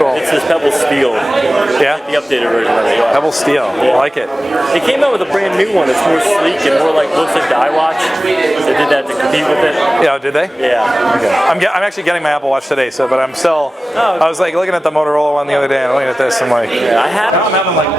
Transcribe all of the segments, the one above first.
It's this Pebble Steel. Yeah? The updated version of it. Yeah. Pebble Steel. I like it. They came out with a brand new one. It's more sleek and more like looks like the iWatch. They did that to compete with it. Yeah, did they? Yeah. Okay. I'm actually getting my Apple Watch today, so but I'm still. I was like looking at the Motorola one the other day and looking at this. I'm like, yeah, I have. I'm having like.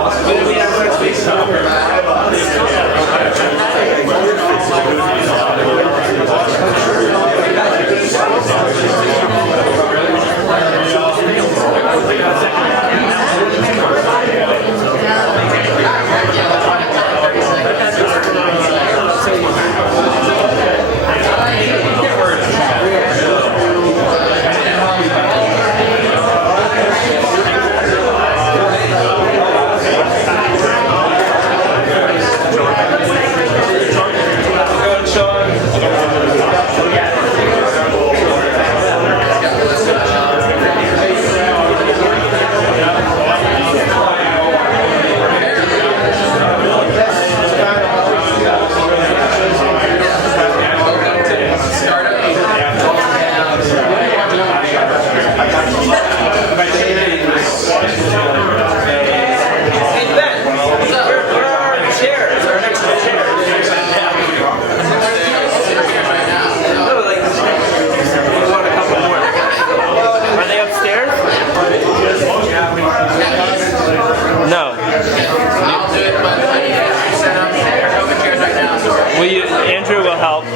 Andrew will help. Or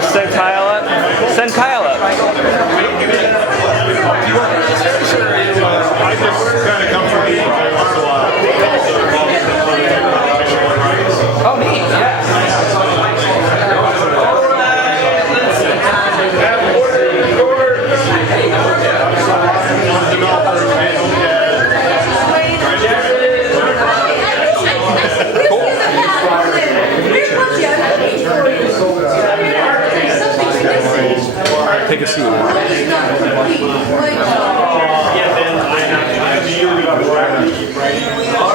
send Kyle up. Send Kyle up. I just kind of come from every once in a while. Oh, me? Yeah. Take a seat. All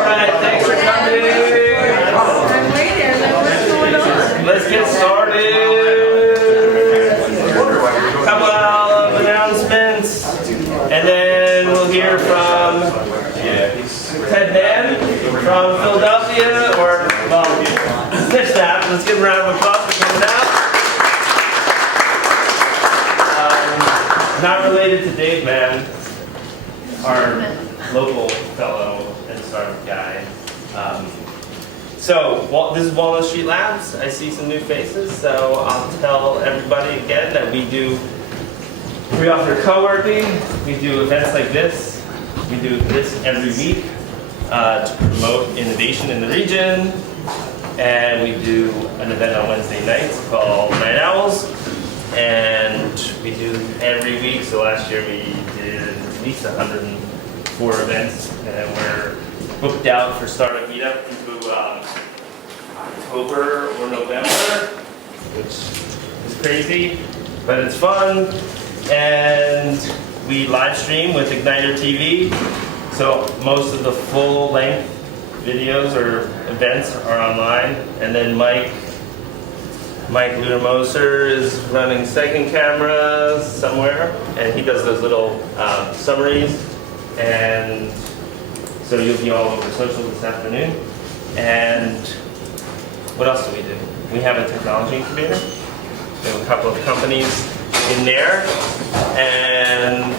right, thanks for coming. Let's get started. Couple of announcements, and then we'll hear from Ted Mann from Philadelphia, or well, SnipSnap. Let's give him a round of applause for coming out. Not related to Dave Mann, our local fellow and startup guy. So this is Walnut Street Labs. I see some new faces, so I'll tell everybody again that we offer co-working, we do events like this, we do this every week to promote innovation in the region, and we do an event on Wednesday nights called Night Owls. And we do every week, so last year we did at least 104 events, and we're booked out for Startup Meetup into October or November, which is crazy, but it's fun. And we live stream with Igniter TV, so most of the full-length videos or events are online, and then Mike Ludermoser is running second camera somewhere, and he does those little summaries, and so you'll be all over social this afternoon. And what else do? We have a technology incubator. We have a couple of companies in there, and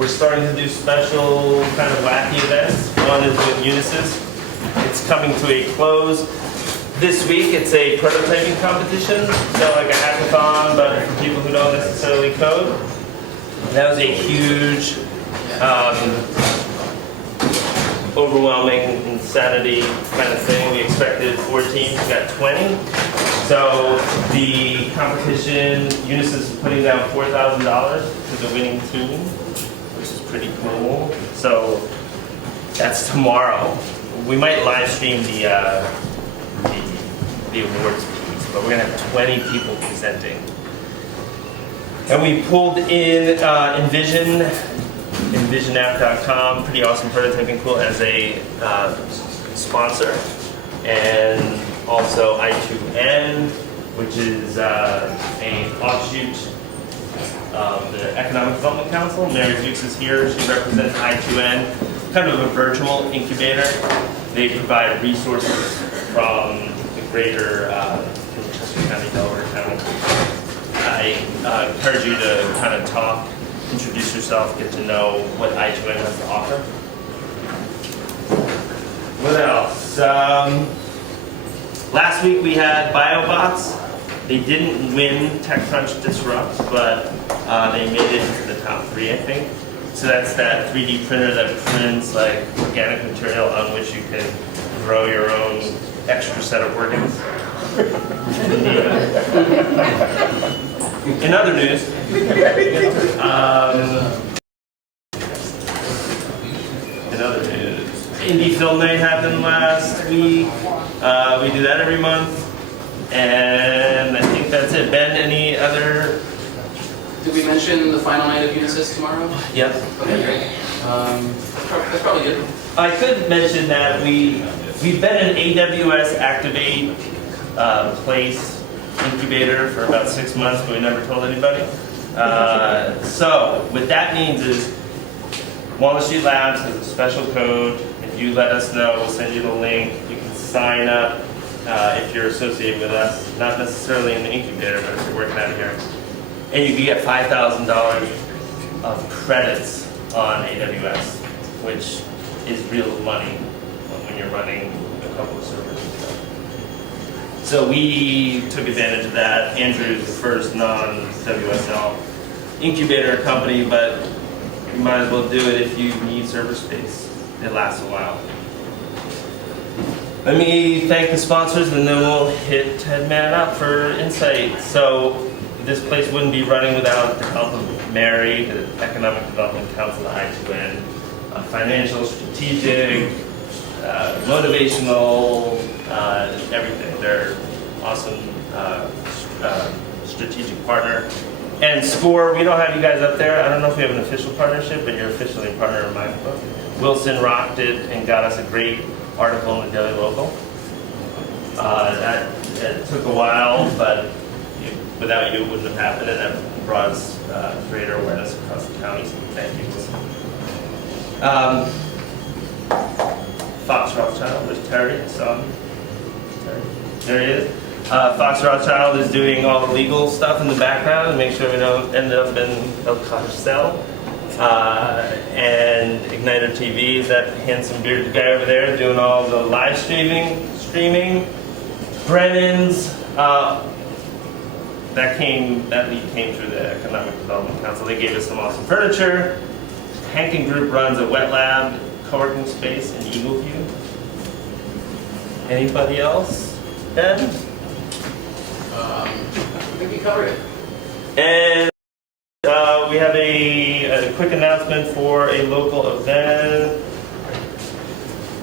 we're starting to do special kind of wacky events. One is with Unisys. It's coming to a close this week. It's a prototyping competition, so like a hackathon, but for people who don't necessarily code. And that was a huge, overwhelming insanity kind of thing. We expected 4 teams, we got 20. So the competition, Unisys is putting down $4,000 to the winning team, which is pretty cool. So that's tomorrow. We might live stream the awards piece, but we're gonna have 20 people presenting. And we pulled in envisionapp.com, pretty awesome prototyping tool, as a sponsor, and also I2N, which is an offshoot the Economic Development Council. Mary Dukes is here. She represents I2N, kind of a virtual incubator. They provide resources from the greater Chester County, Delaware County. I encourage you to kind of talk, introduce yourself, get to know what I2N has to offer. What else? Last week we had Biobots. They didn't win TechCrunch Disrupt, but they made it into the top 3, I think. So that's that 3D printer that prints like organic material on which you can grow your own extra set of organs. In other news, Indie Film Night happened last week. We do that every month. And I think that's it. Ben, any other? Did we mention the final night of Unisys tomorrow? Yes. Okay, great. That's probably good. I could mention that we've been an AWS Activate Place incubator for about 6 months, but we never told anybody. So what that means is Walnut Street Labs has a special code. If you let us know, we'll send you the link. You can sign up if you're associated with us, not necessarily in the incubator, but if you're working out of here. And you can get $5,000 of credits on AWS, which is real money when you're running a couple of servers and stuff. So we took advantage of that. Andrew's the first non-WSL incubator company, but you might as well do it if you need server space. It lasts a while. Let me thank the sponsors, and then we'll hit Ted Mann up for insight. So this place wouldn't be running without the help of Mary, the Economic Development Council, the I2N, financial, strategic, motivational, everything. They're awesome strategic partner. And SCORE, we don't have you guys up there. I don't know if we have an official partnership, but you're officially a partner of mine. Wilson rocked it and got us a great article in the Daily Local. That took a while, but without you it wouldn't have happened, and that brought us greater awareness across the county, so thank you. Fox Rothschild, there's Terry, I saw him. There he is. Fox Rothschild is doing all the legal stuff in the background to make sure we don't end up in El Cottage cell. And Igniter TV is that handsome bearded guy over there doing all the live streaming. Brennan's, that lead came through the Economic Development Council. They gave us some awesome furniture. Hankin Group runs a wet lab, co-working space in Eagleview. Anybody else? Ben? I think we covered it. And we have a quick announcement for a local event.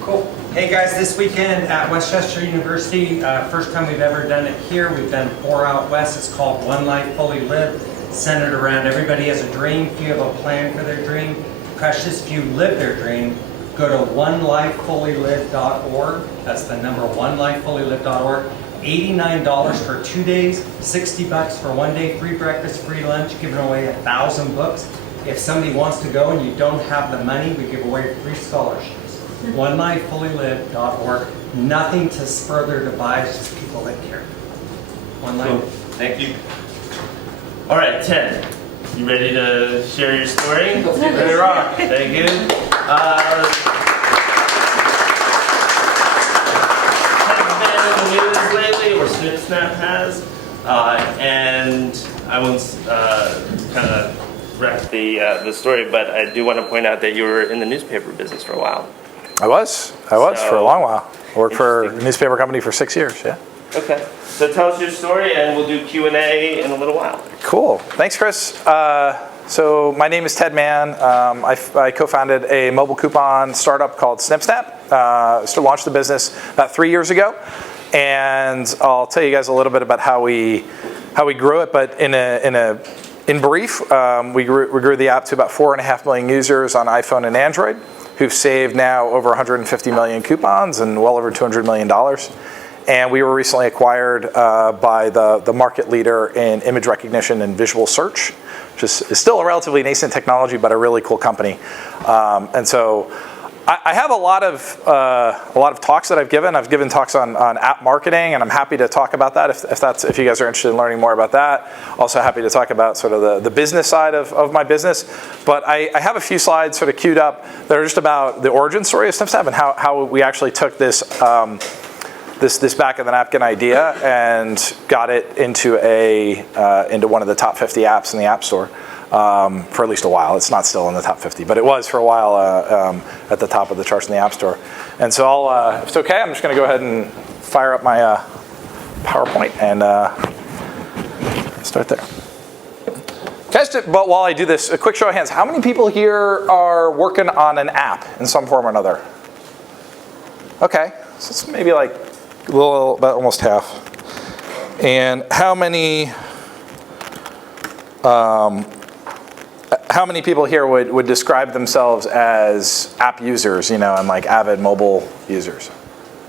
Cool. Hey guys, this weekend at Westchester University, first time we've ever done it here. We've done 4 out west. It's called One Life Fully Lived, centered around everybody has a dream. If you have a plan for their dream, precious few live their dream. Go to onelifefullylived.org. That's the number onelifefullylived.org. $89 for 2 days, $60 for 1 day, free breakfast, free lunch, giving away 1,000 books. If somebody wants to go and you don't have the money, we give away free scholarships. onelifefullylived.org. Nothing to further divide, just people that care. One life. Cool. Thank you. All right, Ted, you ready to share your story? Ready to rock. Thank you. News lately, or SnipSnap has, and I won't kind of wreck the story, but I do want to point out that you were in the newspaper business for a while. I was for a long while. I worked for a newspaper company for 6 years, yeah. Okay, so tell us your story, and we'll do Q&A in a little while. Cool. Thanks, Chris. So my name is Ted Mann. I co-founded a mobile coupon startup called SnipSnap. Launched the business about 3 years ago. And I'll tell you guys a little bit about how we grew it, but in brief, we grew the app to about 4.5 million users on iPhone and Android, who've saved now over 150 million coupons and well over $200 million. And we were recently acquired by the market leader in image recognition and visual search, which is still a relatively nascent technology, but a really cool company. And so I have a lot of talks that I've given. I've given talks on app marketing, and I'm happy to talk about that if you guys are interested in learning more about that. Also happy to talk about sort of the business side of my business. But I have a few slides sort of queued up that are just about the origin story of SnipSnap and how we actually took this this back of the napkin idea and got it into one of the top 50 apps in the App Store. For at least a while. It's not still in the top 50, but it was for a while at the top of the charts in the App Store. And so if it's okay, I'm just going to go ahead and fire up my PowerPoint and start there. But while I do this, a quick show of hands. How many people here are working on an app in some form or another? Okay, so it's maybe like about almost half. And how many people here would describe themselves as app users, and like avid mobile users?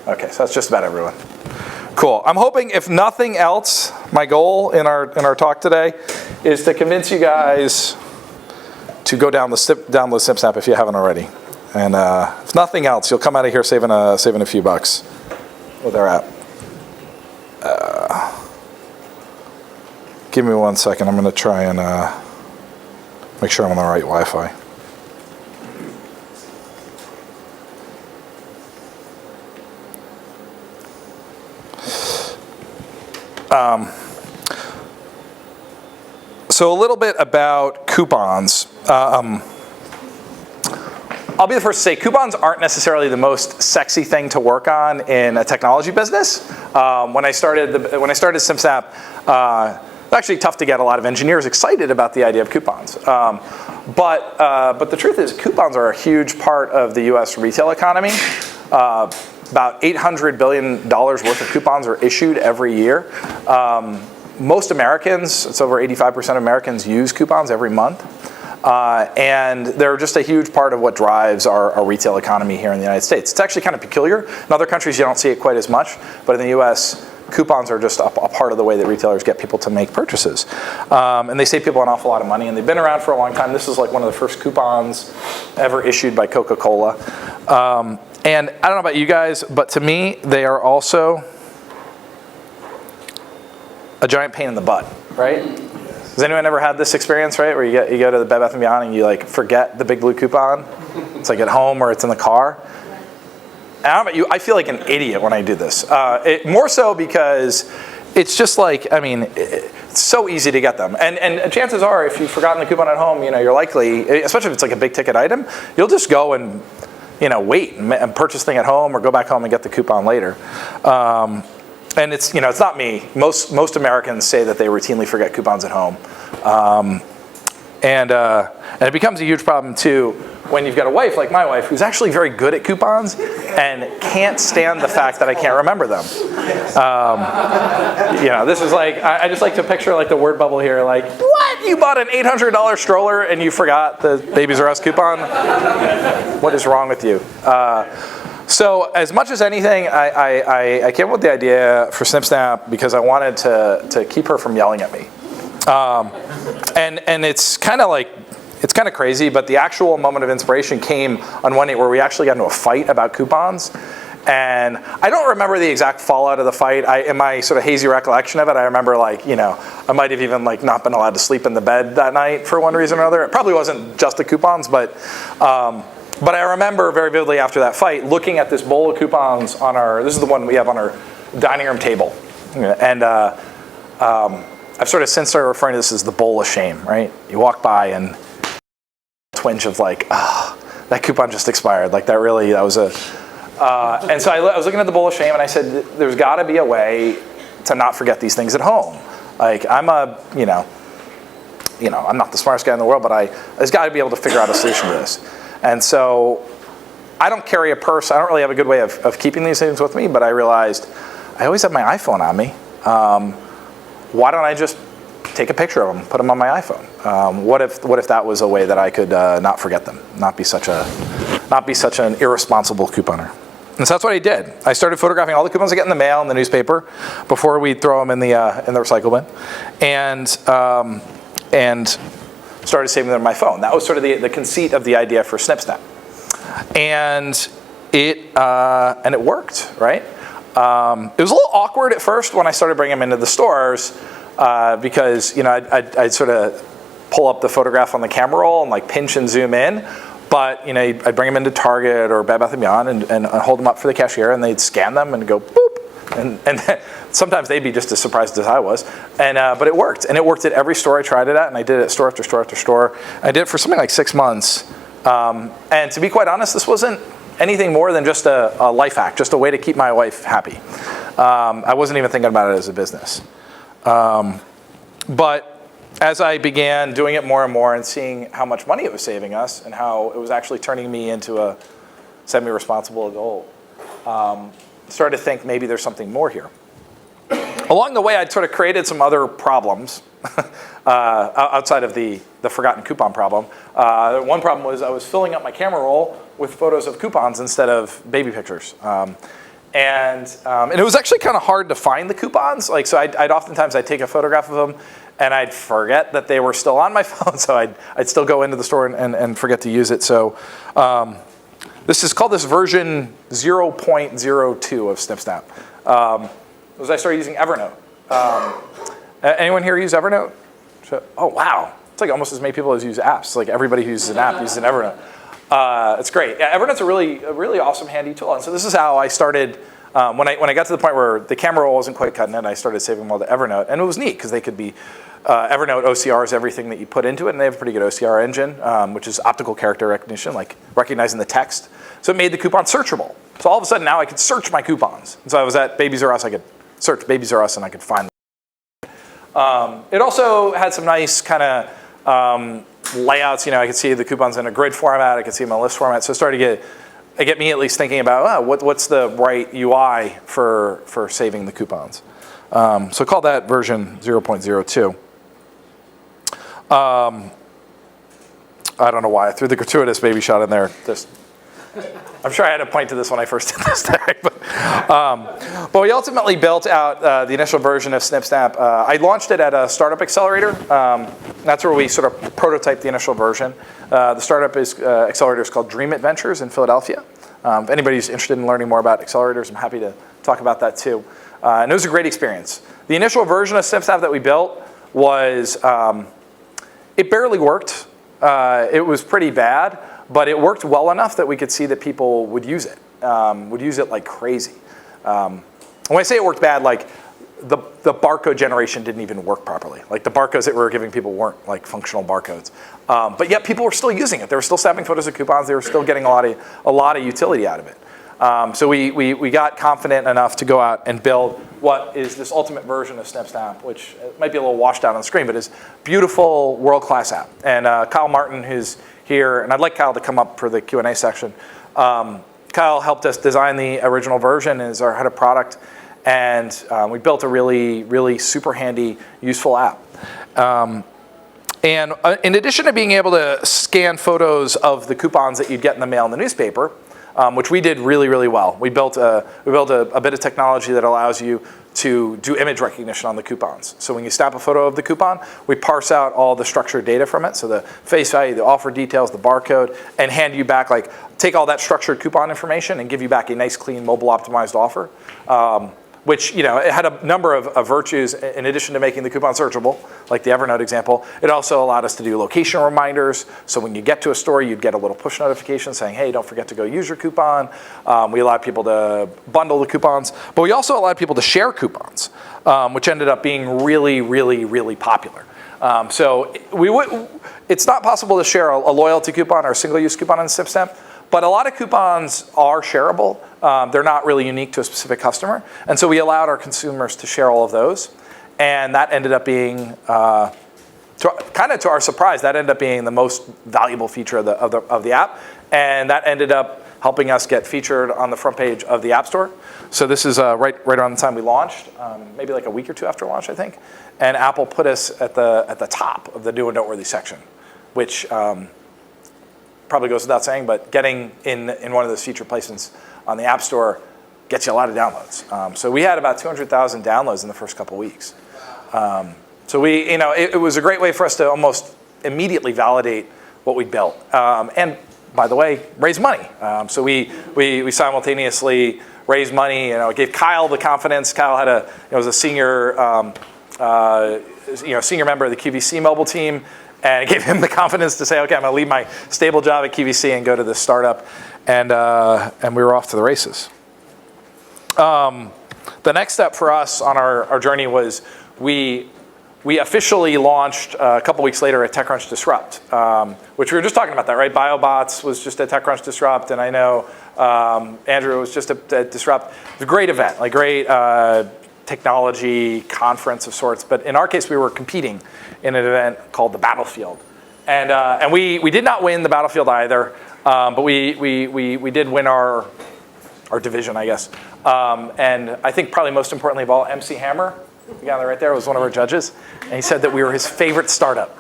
Okay, so that's just about everyone. Cool. I'm hoping, if nothing else, my goal in our talk today is to convince you guys to go download SnipSnap if you haven't already. And if nothing else, you'll come out of here saving a few bucks with our app. Give me 1 second. I'm going to try and make sure I'm on the right Wi-Fi. So a little bit about coupons. I'll be the first to say coupons aren't necessarily the most sexy thing to work on in a technology business. When I started SnipSnap, it's actually tough to get a lot of engineers excited about the idea of coupons. But the truth is, coupons are a huge part of the U.S. retail economy. About $800 billion worth of coupons are issued every year. Most Americans, it's over 85% of Americans, use coupons every month. And they're just a huge part of what drives our retail economy here in the United States. It's actually kind of peculiar. In other countries, you don't see it quite as much. But in the U.S., coupons are just a part of the way that retailers get people to make purchases. And they save people an awful lot of money. And they've been around for a long time. This is like one of the first coupons ever issued by Coca-Cola. And I don't know about you guys, but to me, they are also a giant pain in the butt, right? Has anyone ever had this experience, right? Where you go to the Bed Bath & Beyond and you like forget the big blue coupon? It's like at home or it's in the car. And I don't know about you, I feel like an idiot when I do this. More so because it's just like, it's so easy to get them. And chances are, if you've forgotten the coupon at home, you're likely, especially if it's like a big ticket item, you'll just go and, wait and purchase thing at home or go back home and get the coupon later. And it's not me. Most Americans say that they routinely forget coupons at home, and it becomes a huge problem too when you've got a wife like my wife who's actually very good at coupons and can't stand the fact that I can't remember them. This is like I just like to picture like the word bubble here. Like, what? You bought an $800 stroller and you forgot the Babies R Us coupon? What is wrong with you? So as much as anything, I came up with the idea for SnipSnap because I wanted to keep her from yelling at me. And it's kind of crazy, but the actual moment of inspiration came on one night where we actually got into a fight about coupons. And I don't remember the exact fallout of the fight. In my sort of hazy recollection of it, I remember I might have even not been allowed to sleep in the bed that night for one reason or another. It probably wasn't just the coupons, but I remember very vividly after that fight looking at this bowl of coupons this is the one we have on our dining room table. And I've sort of since started referring to this as the bowl of shame, right? You walk by and twinge of that coupon just expired. Like that was a, and so I was looking at the bowl of shame and I said, there's gotta be a way to not forget these things at home. Like I'm not the smartest guy in the world, but there's gotta be able to figure out a solution to this. And so I don't carry a purse. I don't really have a good way of keeping these things with me, but I realized I always have my iPhone on me. Why don't I just take a picture of them, put them on my iPhone? What if that was a way that I could not forget them, not be such an irresponsible couponer? And so that's what I did. I started photographing all the coupons I get in the mail and the newspaper before we throw them in the recycle bin. And started saving them on my phone. That was sort of the conceit of the idea for SnipSnap. And it worked, right? It was a little awkward at first when I started bringing them into the stores because I'd sort of pull up the photograph on the camera roll and like pinch and zoom in. But I'd bring them into Target or Bed Bath & Beyond and hold them up for the cashier, and they'd scan them and go boop. And sometimes they'd be just as surprised as I was. But it worked. And it worked at every store I tried it at, and I did it at store after store after store. I did it for something like 6 months. And to be quite honest, this wasn't anything more than just a life hack, just a way to keep my wife happy. I wasn't even thinking about it as a business. But as I began doing it more and more and seeing how much money it was saving us and how it was actually turning me into a semi-responsible adult, started to think maybe there's something more here. Along the way, I'd sort of created some other problems outside of the forgotten coupon problem. One problem was I was filling up my camera roll with photos of coupons instead of baby pictures. And it was actually kind of hard to find the coupons. So I'd oftentimes take a photograph of them and I'd forget that they were still on my phone. So I'd still go into the store and forget to use it. So this is called this version 0.02 of SnipSnap. Was I started using Evernote. Anyone here use Evernote? Oh, wow. It's like almost as many people as use apps. Like everybody who uses an app uses an Evernote. It's great. Yeah, Evernote's a really awesome, handy tool. And so this is how I started. When I got to the point where the camera roll wasn't quite cutting it, I started saving them all to Evernote. And it was neat because they could be, Evernote OCRs everything that you put into it. And they have a pretty good OCR engine, which is optical character recognition, like recognizing the text. So it made the coupon searchable. So all of a sudden now I could search my coupons. And so I was at Babies R Us, I could search Babies R Us and I could find them. It also had some nice kind of layouts. I could see the coupons in a grid format. I could see them in a list format. So it started to get me at least thinking about what's the right UI for saving the coupons. So call that version 0.02. I don't know why I threw the gratuitous baby shot in there. I'm sure I had to point to this when I first did this tag. But we ultimately built out the initial version of SnipSnap. I launched it at a startup accelerator. That's where we sort of prototyped the initial version. The startup accelerator is called Dream It Ventures in Philadelphia. If anybody's interested in learning more about accelerators, I'm happy to talk about that too. And it was a great experience. The initial version of SnipSnap that we built was, it barely worked. It was pretty bad. But it worked well enough that we could see that people would use it like crazy. When I say it worked bad, like the barcode generation didn't even work properly. Like the barcodes that we were giving people weren't like functional barcodes. But yet people were still using it. They were still snapping photos of coupons. They were still getting a lot of utility out of it. So we got confident enough to go out and build what is this ultimate version of SnipSnap, which might be a little washed out on the screen, but is beautiful, world-class app. And Kyle Martin, who's here, and I'd like Kyle to come up for the Q&A section. Kyle helped us design the original version as our head of product, and we built a really, really super handy, useful app. And in addition to being able to scan photos of the coupons that you'd get in the mail and the newspaper, which we did really, really well. We built a bit of technology that allows you to do image recognition on the coupons. So when you snap a photo of the coupon, we parse out all the structured data from it, so the face value, the offer details, the barcode, and hand you back, take all that structured coupon information and give you back a nice, clean, mobile optimized offer. Which, it had a number of virtues in addition to making the coupon searchable, like the Evernote example. It also allowed us to do location reminders. So when you get to a store, you'd get a little push notification saying, hey, don't forget to go use your coupon. We allowed people to bundle the coupons, but we also allowed people to share coupons, which ended up being really, really, really popular. So it's not possible to share a loyalty coupon or a single-use coupon in SnipSnap, but a lot of coupons are shareable. They're not really unique to a specific customer. And so we allowed our consumers to share all of those. And that ended up being, kind of to our surprise, that ended up being the most valuable feature of the app. And that ended up helping us get featured on the front page of the App Store. So this is right around the time we launched, maybe like a week or two after launch, I think. And Apple put us at the top of the new and noteworthy section, which probably goes without saying, but getting in one of those feature placements on the App Store gets you a lot of downloads. So we had about 200,000 downloads in the first couple weeks. So it was a great way for us to almost immediately validate what we built. And by the way, raise money. So we simultaneously raised money. It gave Kyle the confidence. Kyle was a senior senior member of the QVC mobile team, and it gave him the confidence to say, okay, I'm going to leave my stable job at QVC and go to this startup, and we were off to the races. The next step for us on our journey was we officially launched a couple weeks later at TechCrunch Disrupt, which we were just talking about that, right? Biobots was just at TechCrunch Disrupt, and I know Andrew was just at Disrupt. It was a great event, like great technology conference of sorts. But in our case, we were competing in an event called the Battlefield, and we did not win the Battlefield either, but we did win our division, I guess. And I think probably most importantly of all, MC Hammer, the guy right there, was one of our judges, and he said that we were his favorite startup.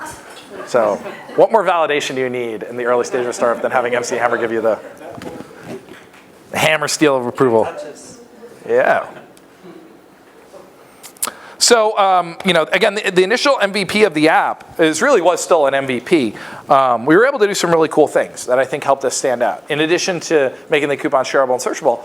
So what more validation do you need in the early stage of a startup than having MC Hammer give you the hammer seal of approval? Yeah. So, again, the initial MVP of the app was still an MVP. We were able to do some really cool things that I think helped us stand out. In addition to making the coupon shareable and searchable,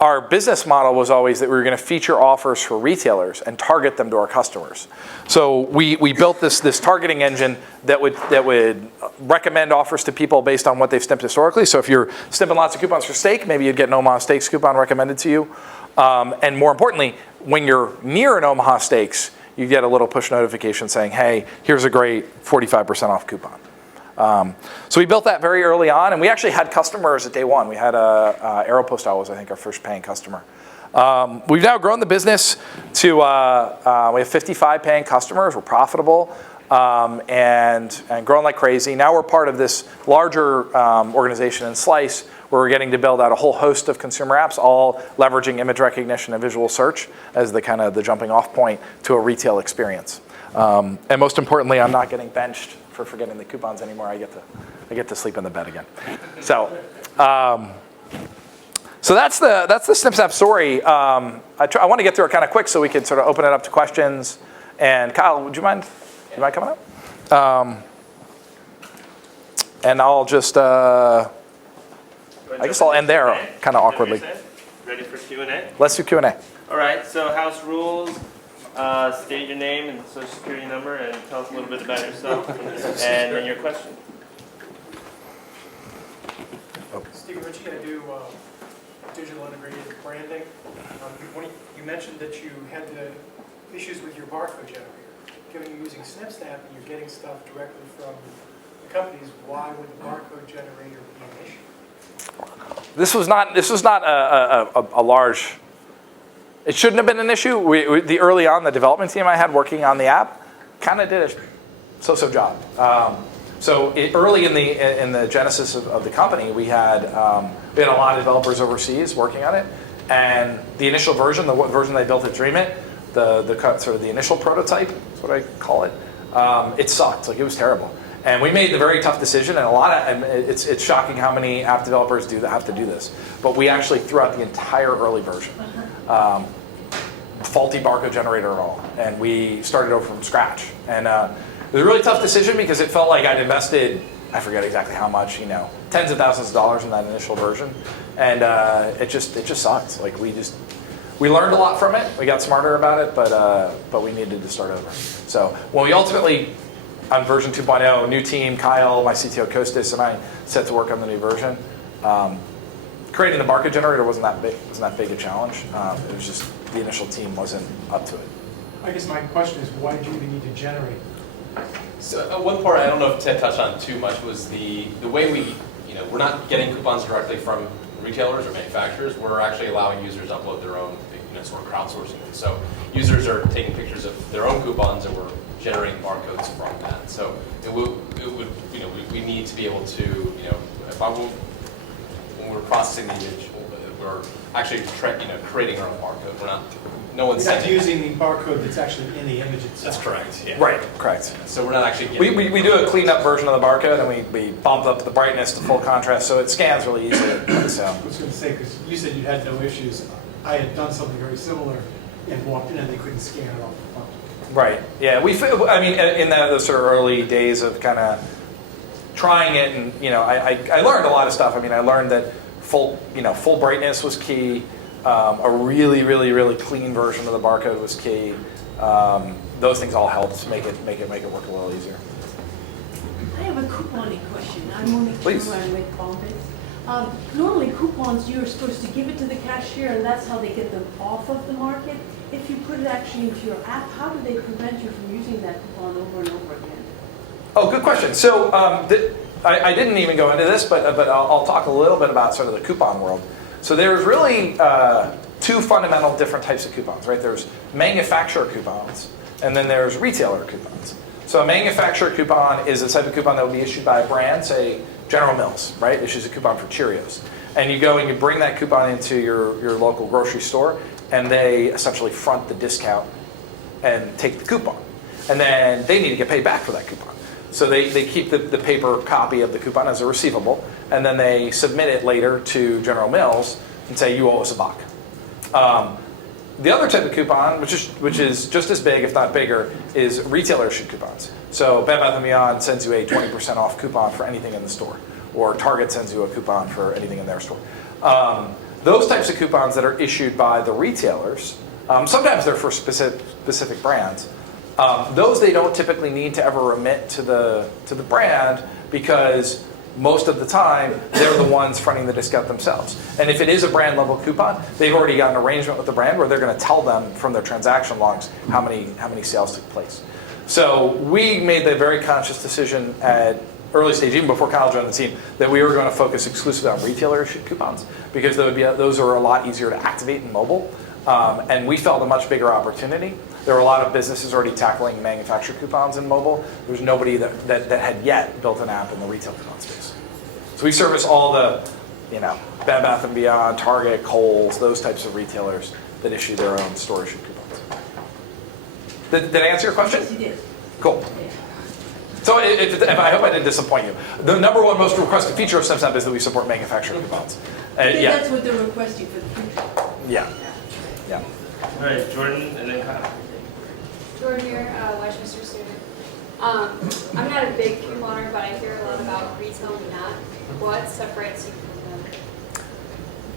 our business model was always that we were going to feature offers for retailers and target them to our customers. So we built this targeting engine that would recommend offers to people based on what they've snipped historically. So if you're snipping lots of coupons for steak, maybe you'd get an Omaha Steaks coupon recommended to you. And more importantly, when you're near an Omaha Steaks, you get a little push notification saying, hey, here's a great 45% off coupon. So we built that very early on, and we actually had customers at day one. We had Aeropostale was, I think, our first paying customer. We've now grown the business to, we have 55 paying customers. We're profitable and growing like crazy. Now we're part of this larger organization in Slyce, where we're getting to build out a whole host of consumer apps, all leveraging image recognition and visual search as the kind of the jumping off point to a retail experience. And most importantly, I'm not getting benched for forgetting the coupons anymore. I get to sleep in the bed again. So that's the SnipSnap story. I want to get through it kind of quick so we can sort of open it up to questions. And Kyle, would you mind coming up? And I'll just I guess I'll end there kind of awkwardly. Ready for Q&A? Let's do Q&A. All right, so house rules, state your name and social security number and tell us a little bit about yourself and then your question. Steve, what you going to do digital integrated branding? You mentioned that you had the issues with your barcode generator. Given you're using SnipSnap and you're getting stuff directly from the companies, why would the barcode generator be an issue? This was not a large. It shouldn't have been an issue. The early on, the development team I had working on the app kind of did a so-so job. Early in the genesis of the company, we had a lot of developers overseas working on it, and the initial version, the version they built at DreamIt, the initial prototype, is what I call it. It sucked. Like, it was terrible. And we made the very tough decision, and it's shocking how many app developers have to do this. But we actually threw out the entire early version. Faulty barcode generator at all. And we started over from scratch. And it was a really tough decision because it felt like I'd invested, I forget exactly how much, tens of thousands of dollars in that initial version. And it just sucked. Like, we learned a lot from it. We got smarter about it, but we needed to start over. So when we ultimately, on version 2.0, new team, Kyle, my CTO Kostis, and I set to work on the new version. Creating the barcode generator wasn't that big a challenge. It was just the initial team wasn't up to it. I guess my question is, why do you even need to generate? So one part I don't know if Ted touched on too much was the way we're not getting coupons directly from retailers or manufacturers. We're actually allowing users to upload their own, sort of crowdsourcing them. So users are taking pictures of their own coupons, and we're generating barcodes from that. So we need to be able to, when we're processing the image, we're actually creating our own barcode. No one's sending using the barcode that's actually in the image itself. That's correct. Yeah. Right, correct. So we're not actually getting we do a cleaned up version of the barcode, and we bump up the brightness to full contrast, so it scans really easily. So. I was going to say, because you said you had no issues. I had done something very similar and walked in and they couldn't scan it off the phone. Right. Yeah. I mean, in those sort of early days of kind of trying it, and I learned a lot of stuff. I mean, I learned that full brightness was key. A really, really, really clean version of the barcode was key. Those things all helped make it work a little easier. I have a couponing question. I'm Monique Please. Schumer with Bombas. Normally coupons, you're supposed to give it to the cashier and that's how they get them off of the market. If you put it actually into your app, how do they prevent you from using that coupon over and over again? Oh, good question. So I didn't even go into this, but I'll talk a little bit about sort of the coupon world. So there's really two fundamental different types of coupons, right? There's manufacturer coupons, and then there's retailer coupons. So a manufacturer coupon is a type of coupon that will be issued by a brand, say General Mills, right? Issues a coupon for Cheerios. And you go and you bring that coupon into your local grocery store, and they essentially front the discount and take the coupon. And then they need to get paid back for that coupon. So they keep the paper copy of the coupon as a receivable, and then they submit it later to General Mills and say, you owe us $1. The other type of coupon, which is just as big, if not bigger, is retailer-issued coupons. So Bed Bath & Beyond sends you a 20% off coupon for anything in the store, or Target sends you a coupon for anything in their store. Those types of coupons that are issued by the retailers, sometimes they're for specific brands. Those they don't typically need to ever remit to the brand, because most of the time they're the ones fronting the discount themselves. And if it is a brand level coupon, they've already got an arrangement with the brand where they're going to tell them from their transaction logs how many sales took place. So we made the very conscious decision at early stage, even before Kyle joined the team, that we were going to focus exclusively on retailer issued coupons, because those are a lot easier to activate in mobile. And we felt a much bigger opportunity. There were a lot of businesses already tackling manufactured coupons in mobile. There was nobody that had yet built an app in the retail coupon space. So we service all the, Bed Bath & Beyond, Target, Kohl's, those types of retailers that issue their own store issued coupons. Did I answer your question? Yes, you did. Cool. Yeah. So if I hope I didn't disappoint you. The number one most requested feature of SnipSnap is that we support manufactured coupons. I think Yeah. that's what they're requesting for the future. Yeah. Yeah. All right, Jordan, and then Kyle. Jordan here, Westchester student. I'm not a big couponer, but I hear a lot about retail and not. What separates you from them?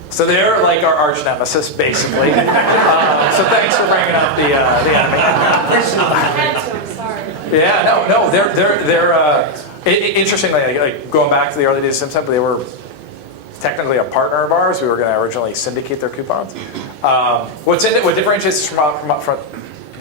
So they're like our arch nemesis, basically. So thanks for bringing up the enemy. I had to, I'm sorry. Yeah, no, they're interestingly, like going back to the early days of SnipSnap, they were technically a partner of ours. We were going to originally syndicate their coupons. What differentiates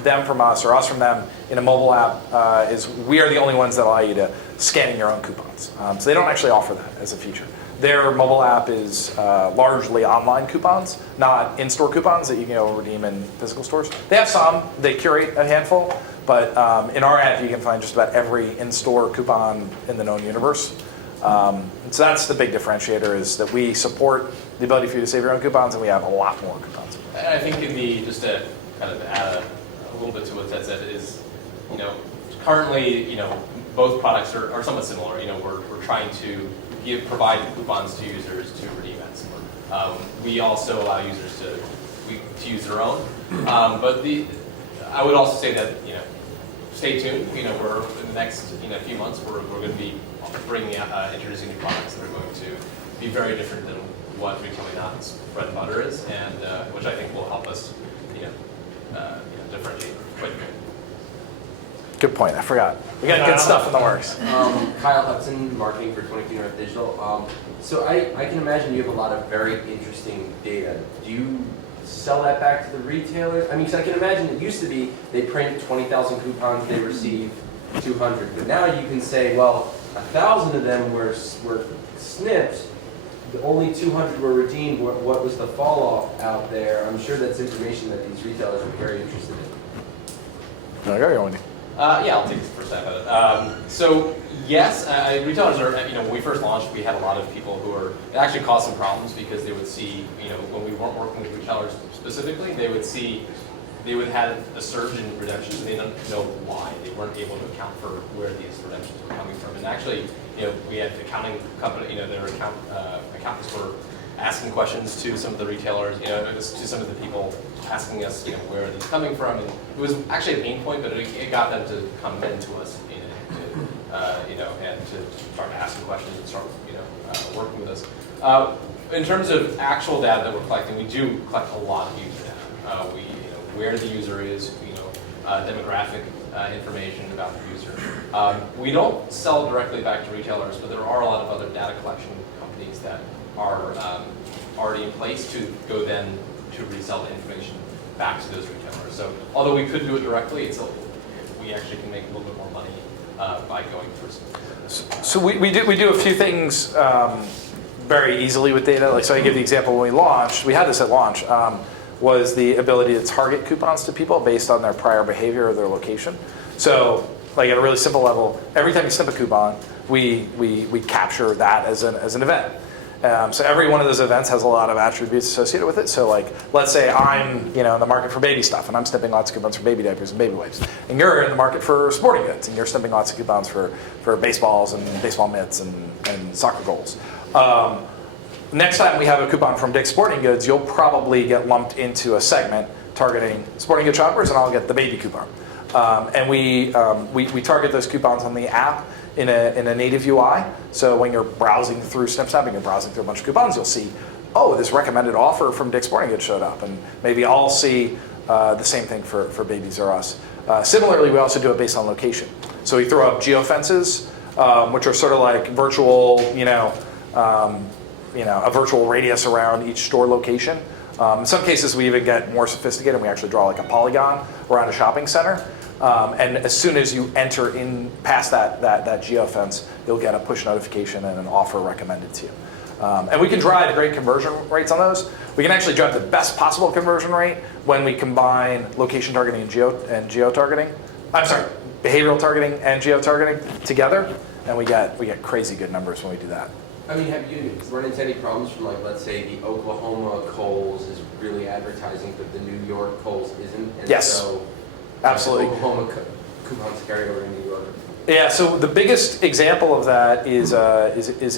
them from us, or us from them, in a mobile app is we are the only ones that allow you to scan in your own coupons. So they don't actually offer that as a feature. Their mobile app is largely online coupons, not in-store coupons that you can go redeem in physical stores. They have some, they curate a handful, but in our app you can find just about every in-store coupon in the known universe. So that's the big differentiator, is that we support the ability for you to save your own coupons, and we have a lot more coupons. And I think just to kind of add a little bit to what Ted said is, currently, both products are somewhat similar. We're trying to provide coupons to users to redeem at Snip. We also allow users to use their own. But I would also say that, stay tuned. We're in the next few months we're going to be introducing new products that are going to be very different than what Retail Not's bread and butter is, and which I think will help us differentiate quite a bit. Good point, I forgot. We got good stuff in the works. Kyle Hudson, marketing for 22 North Digital. So I can imagine you have a lot of very interesting data. Do you sell that back to the retailers? I mean, because I can imagine it used to be they print 20,000 coupons, they receive 200. But now you can say, well, 1,000 of them were snipped, only 200 were redeemed. What was the fall off out there? I'm sure that's information that these retailers are very interested in. Okay, Wendy. Yeah, I'll take this first stab at it. So yes, retailers are, when we first launched, we had a lot of people who were, it actually caused some problems because they would see, when we weren't working with retailers specifically, they would have a surge in redemptions and they didn't know why. They weren't able to account for where these redemptions were coming from. And actually, we had accounting company, their accountants were asking questions to some of the retailers, to some of the people asking us, where are these coming from? And it was actually a pain point, but it got them to come into us, and to start asking questions and start, working with us. In terms of actual data that we're collecting, we do collect a lot of user data. Where the user is, demographic information about the user. We don't sell directly back to retailers, but there are a lot of other data collection companies that are already in place to go then to resell the information back to those retailers. So although we could do it directly, we actually can make a little bit more money by going through some. So we do a few things very easily with data. Like, so I give the example when we launched, we had this at launch, was the ability to target coupons to people based on their prior behavior or their location. So like at a really simple level, every time you snip a coupon, we capture that as an event. So every one of those events has a lot of attributes associated with it. So like, let's say I'm in the market for baby stuff and I'm snipping lots of coupons for baby diapers and baby wipes. And you're in the market for sporting goods and you're snipping lots of coupons for baseballs and baseball mitts and soccer goals. Next time we have a coupon from Dick's Sporting Goods, you'll probably get lumped into a segment targeting sporting goods shoppers, and I'll get the baby coupon. And we target those coupons on the app in a native UI. So when you're browsing through SnipSnap and you're browsing through a bunch of coupons, you'll see, oh, this recommended offer from Dick's Sporting Goods showed up, and maybe I'll see the same thing for babies or us. Similarly, we also do it based on location. So we throw up Geo Fences, which are sort of like virtual, a virtual radius around each store location. In some cases, we even get more sophisticated and we actually draw like a polygon around a shopping center. And as soon as you enter in past that Geo Fence, you'll get a push notification and an offer recommended to you. And we can drive great conversion rates on those. We can actually drive the best possible conversion rate when we combine location targeting and geo targeting. I'm sorry, behavioral targeting and geo targeting together, and we get crazy good numbers when we do that. I mean, have you run into any problems from, like, let's say the Oklahoma Kohl's is really advertising, but the New York Kohl's isn't? And yes, so, absolutely. Oklahoma coupons carry over in New York. Yeah, so the biggest example of that is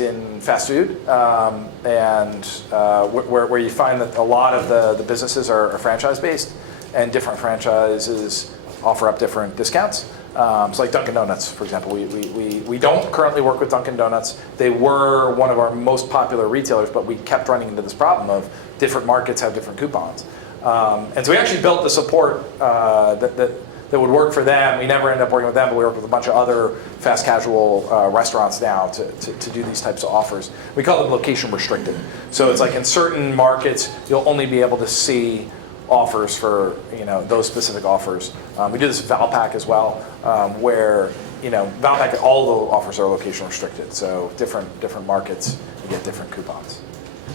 in fast food, and where you find that a lot of the businesses are franchise-based, and different franchises offer up different discounts. So like Dunkin' Donuts, for example, we don't currently work with Dunkin' Donuts. They were one of our most popular retailers, but we kept running into this problem of different markets have different coupons. And so we actually built the support that would work for them. We never ended up working with them, but we work with a bunch of other fast casual restaurants now to do these types of offers. We call them location restricted. So it's like in certain markets, you'll only be able to see offers for those specific offers. We do this with Valpak as well, where Valpak, all the offers are location restricted. So different markets, you get different coupons.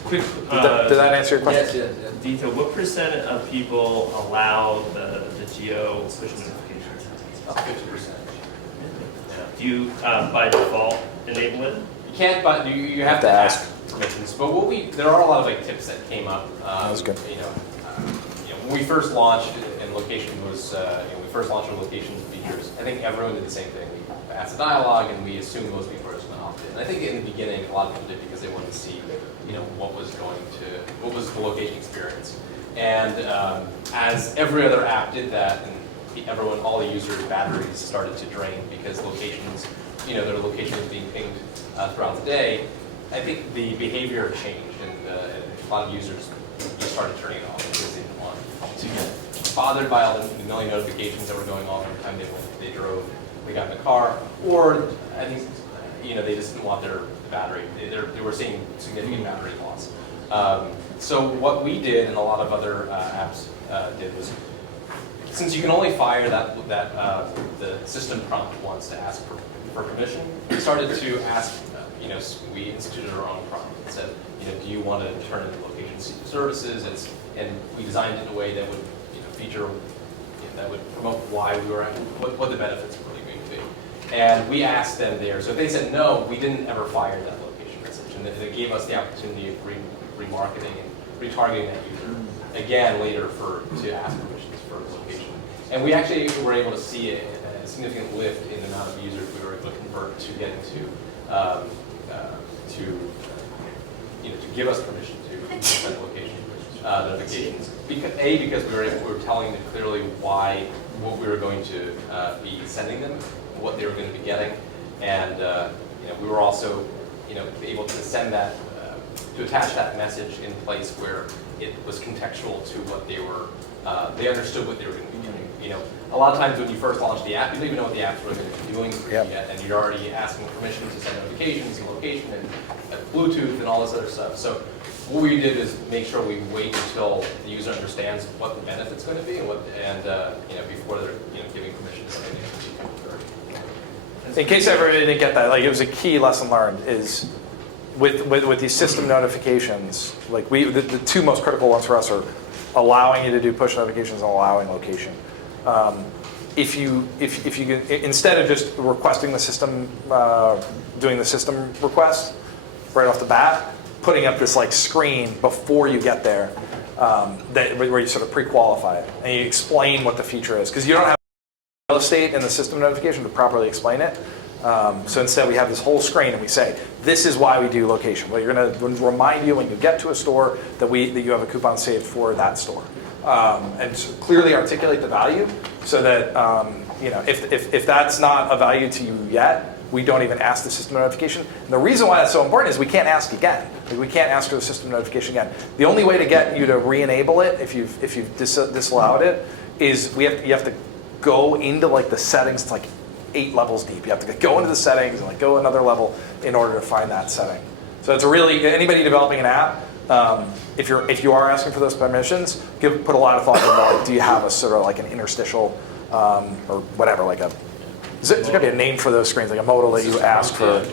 Quick, did that answer your question? Yes. Detail, what percent of people allow the geo push notifications? About 50%. Do you, by default, enable it? You can't, but you have to ask permissions. But there are a lot of tips that came up. That was good. When we first launched, and location was, we first launched our location features, I think everyone did the same thing. We asked a dialogue, and we assumed most people were just going to opt in. And I think in the beginning, a lot of people did because they wanted to see, what was the location experience. And as every other app did that, and all the users' batteries started to drain because locations, their location was being pinged throughout the day, I think the behavior changed, and a lot of users started turning it off because they didn't want to get bothered by all the million notifications that were going off every time they drove, they got in the car, or I think they just didn't want their battery. They were seeing significant battery loss. So what we did, and a lot of other apps did, was since you can only fire the system prompt once to ask for permission, we started to ask. We instituted our own prompt and said, do you want to turn into location services? And we designed it in a way that would feature, that would promote why we were at, what the benefits were really going to be. And we asked them there. So if they said no, we didn't ever fire that location message. And it gave us the opportunity of remarketing and retargeting that user again later to ask permissions for location. And we actually were able to see a significant lift in the amount of users we were able to convert to getting to give us permission to notifications. Because we were telling them clearly what we were going to be sending them, what they were going to be getting, and we were also able to send that, to attach that message in place where it was contextual to what they were, they understood what they were going to be getting. A lot of times when you first launch the app, you don't even know what the app's really going to be doing for you yet, and you're already asking permission to send notifications and location and Bluetooth and all this other stuff. So what we did is make sure we wait until the user understands what the benefit's going to be and before they're giving permission to something. In case everybody didn't get that, like it was a key lesson learned is with these system notifications, like the two most critical ones for us are allowing you to do push notifications and allowing location. If you instead of just requesting the system, doing the system request right off the bat, putting up this like screen before you get there, where you sort of pre-qualify it and you explain what the feature is, because you don't have real estate in the system notification to properly explain it. So instead we have this whole screen and we say, this is why we do location. Well, you're going to remind you when you get to a store that you have a coupon saved for that store. And so clearly articulate the value so that if that's not a value to you yet, we don't even ask the system notification. And the reason why that's so important is we can't ask again. We can't ask for the system notification again. The only way to get you to re-enable it if you've disallowed it is you have to go into like the settings. It's like 8 levels deep. You have to go into the settings and like go another level in order to find that setting. So it's anybody developing an app, if you are asking for those permissions, put a lot of thought into like, do you have a sort of like an interstitial or whatever, like there's going to be a name for those screens, like a modal that you ask for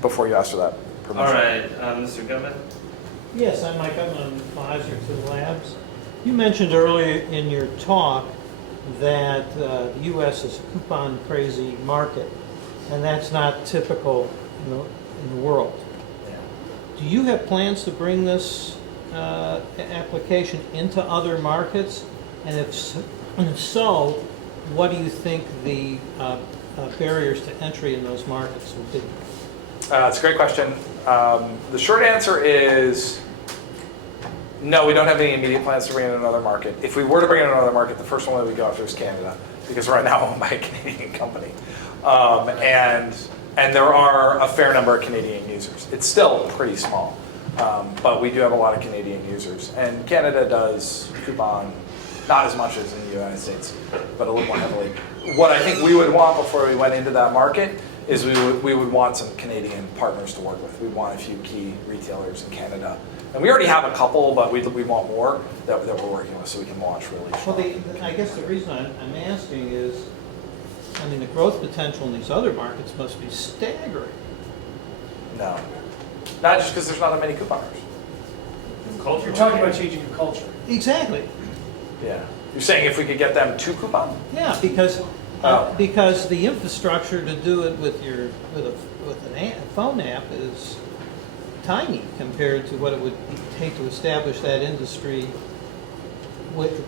before you ask for that permission. All right, Mr. Goodman. Yes, I'm Mike Goodman, I'm advisor to the labs. You mentioned earlier in your talk that the U.S. is a coupon-crazy market, and that's not typical in the world. Do you have plans to bring this application into other markets? And if so, what do you think the barriers to entry in those markets would be? It's a great question. The short answer is no, we don't have any immediate plans to bring in another market. If we were to bring in another market, the first one that we go after is Canada, because right now owned by a Canadian company. And there are a fair number of Canadian users. It's still pretty small, but we do have a lot of Canadian users. And Canada does coupon, not as much as in the United States, but a little more heavily. What I think we would want before we went into that market is we would want some Canadian partners to work with. We'd want a few key retailers in Canada. And we already have a couple, but we want more that we're working with so we can launch really strong. Well, I guess the reason I'm asking is, the growth potential in these other markets must be staggering. No. Not just because there's not that many couponers. You're talking about changing the culture. Exactly. Yeah. You're saying if we could get them to coupon? Yeah, because the infrastructure to do it with a phone app is tiny compared to what it would take to establish that industry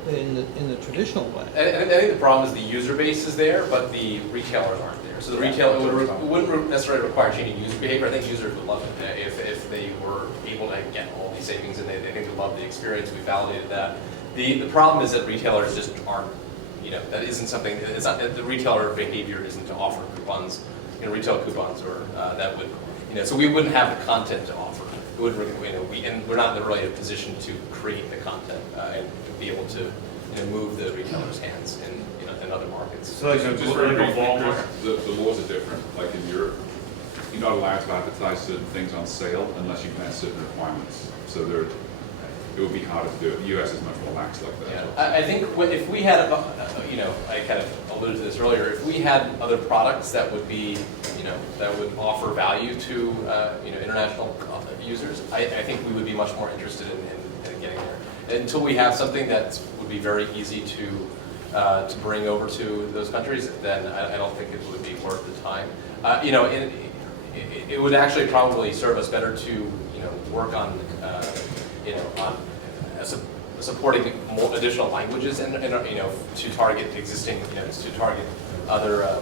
in the traditional way. I think the problem is the user base is there, but the retailers aren't there. So the retailer wouldn't necessarily require changing user behavior. I think users would love it if they were able to get all these savings, and they think they love the experience. We validated that. The problem is that retailers just aren't. That isn't something. It's not the retailer behavior isn't to offer coupons, retail coupons, or that would. So we wouldn't have the content to offer. It would, and we're not really in a position to create the content and be able to move the retailers' hands in other markets. So like Just for brief the laws are different. Like in Europe, you're not allowed to advertise certain things on sale unless you've met certain requirements. So it would be harder to do it. The US is much more lax like that. Yeah. I think if we had, I kind of alluded to this earlier, if we had other products that would be, that would offer value to, international users, I think we would be much more interested in getting there. Until we have something that would be very easy to bring over to those countries, then I don't think it would be worth the time. It would actually probably serve us better to, work on, on supporting more additional languages and to target existing, to target other,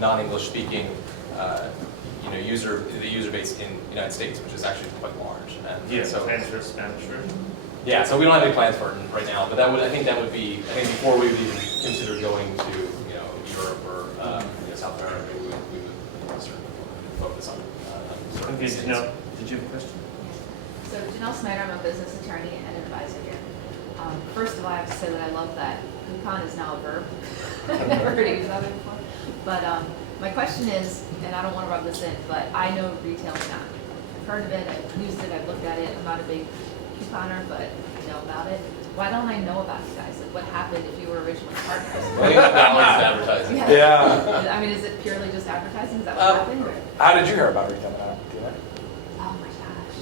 non-English speaking, the user base in the United States, which is actually quite large. And Yeah, so, plans for a Spanish version? yeah, so we don't have any plans for it right now, but I think that would be, I think before we would even consider going to, Europe or, South America, we would certainly focus on certain Okay, things. Janelle, did you have a question? So Janelle Snyder, I'm a business attorney and advisor here. First of all, I have to say that I love that coupon is now a verb. I've never heard it used that way before. But my question is, and I don't want to rub this in, but I know retail now. I've heard of it, I've used it, I've looked at it. I'm not a big couponer, but I know about it. Why don't I know about you guys? Like, what happened if you were originally partners? I think that's balanced advertising. Yeah. I mean, is it purely just advertising? Is that what happened? Or? How did you hear about Retail Now? Do you know? Oh my gosh.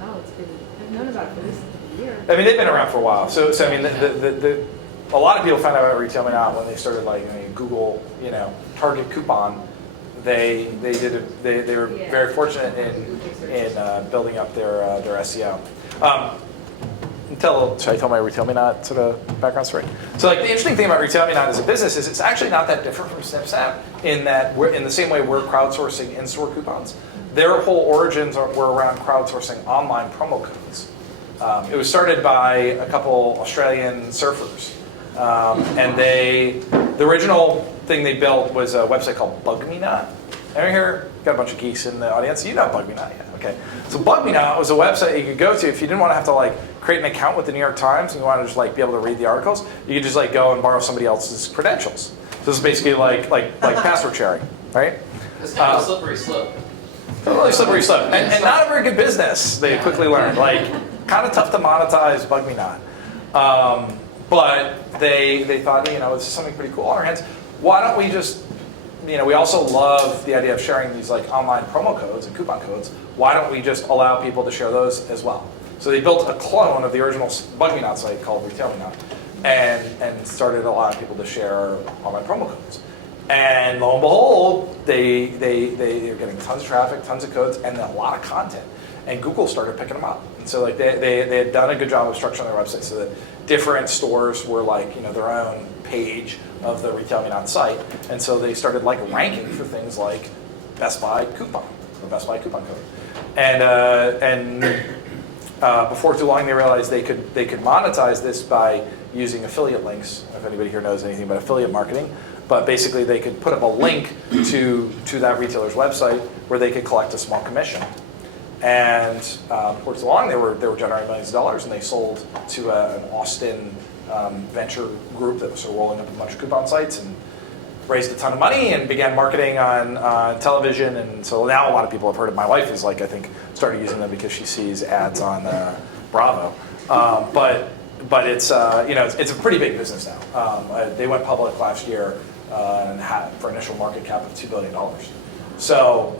No, it's been, I've known about it for at least a year. I mean, they've been around for a while. So I mean, a lot of people found out about Retail Now when they started Google, target coupon. They were very fortunate in building up their SEO. Should I tell my Retail Me Not sort of background story? So the interesting thing about Retail Me Not as a business is it's actually not that different from SnipSnap in that we're in the same way we're crowdsourcing in-store coupons. Their whole origins were around crowdsourcing online promo codes. It was started by a couple Australian surfers. And the original thing they built was a website called Bug Me Not. Anyone here? Got a bunch of geeks in the audience. You know Bug Me Not, yeah. Okay. So Bug Me Not was a website you could go to if you didn't want to have to create an account with the New York Times and you wanted to just be able to read the articles. You could just go and borrow somebody else's credentials. So this is basically like password sharing, right? It's kind of a slippery slope. Totally slippery slope, and not a very good business. They quickly learned, kind of tough to monetize. Bug Me Not, but they thought, this is something pretty cool on our hands. Why don't we just, we also love the idea of sharing these online promo codes and coupon codes. Why don't we just allow people to share those as well? So they built a clone of the original Bug Me Not site called Retail Me Not, and started allowing people to share online promo codes. And lo and behold, they're getting tons of traffic, tons of codes, and a lot of content. And Google started picking them up. And so they had done a good job of structuring their website so that different stores were their own page of the Retail Me Not site. And so they started ranking for things like Best Buy coupon or Best Buy coupon code. And before too long, they realized they could monetize this by using affiliate links. If anybody here knows anything about affiliate marketing. But basically, they could put up a link to that retailer's website where they could collect a small commission. And before too long, they were generating millions of dollars, and they sold to an Austin venture group that was sort of rolling up a bunch of coupon sites and raised a ton of money and began marketing on television. And so now a lot of people have heard of. My wife is I think started using them because she sees ads on Bravo. But it's it's a pretty big business now. They went public last year and had for initial market cap of $2 billion. So,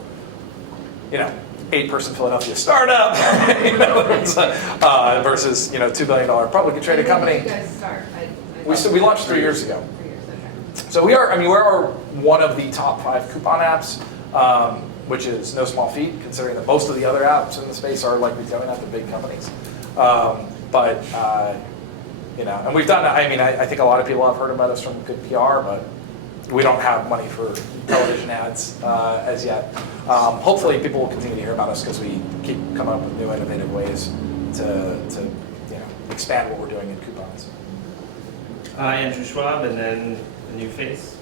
8-person Philadelphia startup, versus $2 billion publicly traded company. When did you guys start? We launched 3 years ago. 3 years, okay. So we are one of the top 5 coupon apps, which is no small feat considering that most of the other apps in the space are Retail Me Not, the big companies. And we've done. I think a lot of people have heard about us from good PR, but we don't have money for television ads as yet. Hopefully, people will continue to hear about us because we keep coming up with new, innovative ways to expand what we're doing in coupons. Andrew Schwab, and then a new face.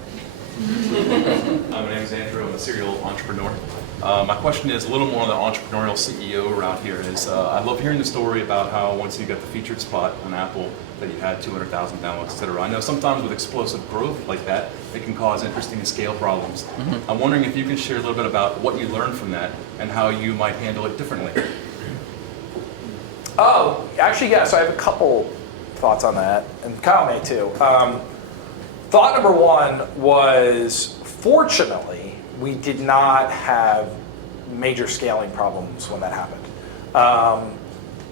My name is Andrew. I'm a serial entrepreneur. My question is a little more on the entrepreneurial CEO around here. I love hearing the story about how once you got the featured spot on Apple that you had 200,000 downloads, etc. I know sometimes with explosive growth like that, it can cause interesting scale problems. Mm-hmm. I'm wondering if you can share a little bit about what you learned from that and how you might handle it differently. Oh, actually, yeah. So I have a couple thoughts on that, and Kyle may too. Thought number one was, fortunately, we did not have major scaling problems when that happened.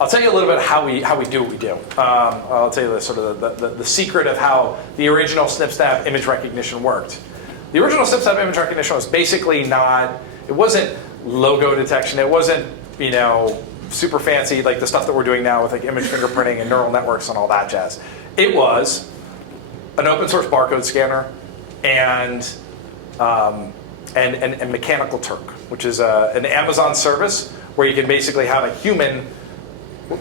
I'll tell you a little bit how we do what we do. I'll tell you the secret of how the original SnipSnap image recognition worked. The original SnipSnap image recognition was basically it wasn't logo detection. It wasn't super fancy like the stuff that we're doing now with image fingerprinting and neural networks and all that jazz. It was an open source barcode scanner and Mechanical Turk. which is an Amazon service where you can basically have a human,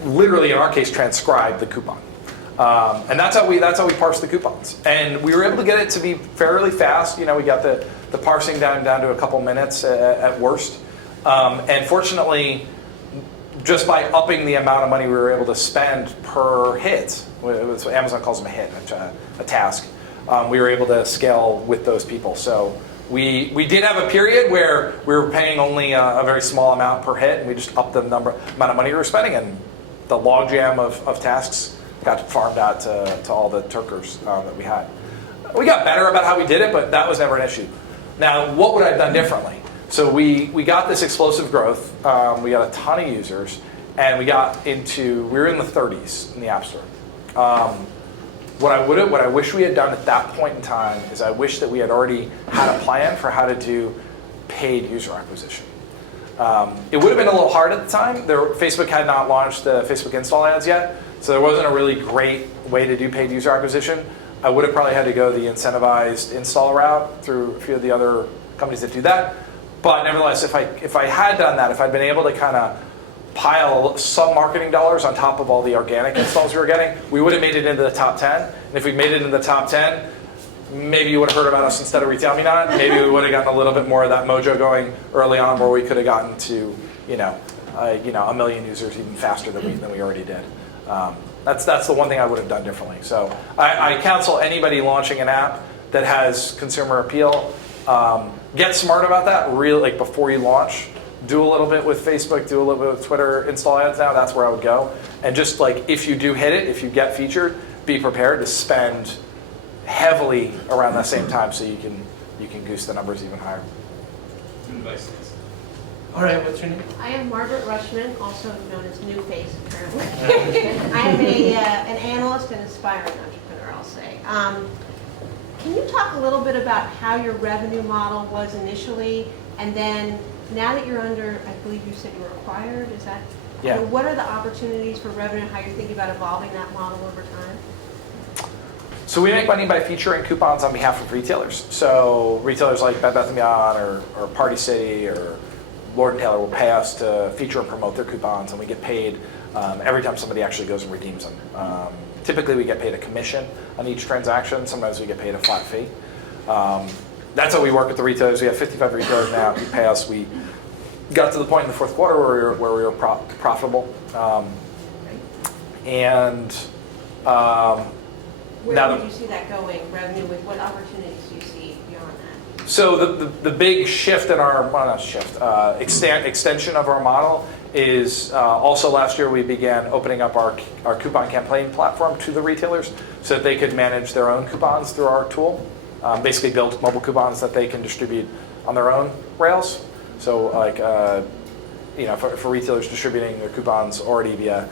literally in our case, transcribe the coupon. And that's how we parse the coupons. And we were able to get it to be fairly fast. We got the parsing down to a couple minutes at worst. And fortunately, just by upping the amount of money we were able to spend per hit, that's what Amazon calls them a hit, a task, we were able to scale with those people. So we did have a period where we were paying only a very small amount per hit, and we just upped the amount of money we were spending, and the logjam of tasks got farmed out to all the Turkers that we had. We got better about how we did it, but that was never an issue. Now, what would I have done differently? So we got this explosive growth. We got a ton of users, and we were in the 30s in the App Store. What I wish we had done at that point in time is I wish that we had already had a plan for how to do paid user acquisition. It would have been a little hard at the time. Facebook had not launched the Facebook install ads yet, so there wasn't a really great way to do paid user acquisition. I would have probably had to go the incentivized install route through a few of the other companies that do that. But nevertheless, if I had done that, if I'd been able to kind of pile some marketing dollars on top of all the organic installs we were getting, we would have made it into the top 10. And if we made it into the top 10, maybe you would have heard about us instead of Retail Me Not. Maybe we would have gotten a little bit more of that mojo going early on, where we could have gotten to a million users even faster than we already did. That's the one thing I would have done differently. So I counsel anybody launching an app that has consumer appeal, get smart about that. Really, before you launch, do a little bit with Facebook, do a little bit with Twitter, install ads now. That's where I would go. And just if you do hit it, if you get featured, be prepared to spend heavily around that same time so you can goose the numbers even higher. All right, what's your name? I am Margaret Rushman, also known as New Face, apparently. I am an analyst and aspiring entrepreneur, I'll say. Can you talk a little bit about how your revenue model was initially, and then now that you're under, I believe you said you were acquired, is that? Yeah. What are the opportunities for revenue, how you're thinking about evolving that model over time? So we make money by featuring coupons on behalf of retailers. So retailers like Bed Bath & Beyond or Party City or Lord & Taylor will pay us to feature and promote their coupons, and we get paid every time somebody actually goes and redeems them. Typically we get paid a commission on each transaction. Sometimes we get paid a flat fee. That's how we work with the retailers. We have 55 retailers now who pay us. We got to the point in the fourth quarter where we were profitable. Where would you see that going, revenue, with what opportunities do you see beyond that? So the big shift in our, well, not shift, extension of our model is also last year we began opening up our coupon campaign platform to the retailers so that they could manage their own coupons through our tool. Basically build mobile coupons that they can distribute on their own rails. So for retailers distributing their coupons already via,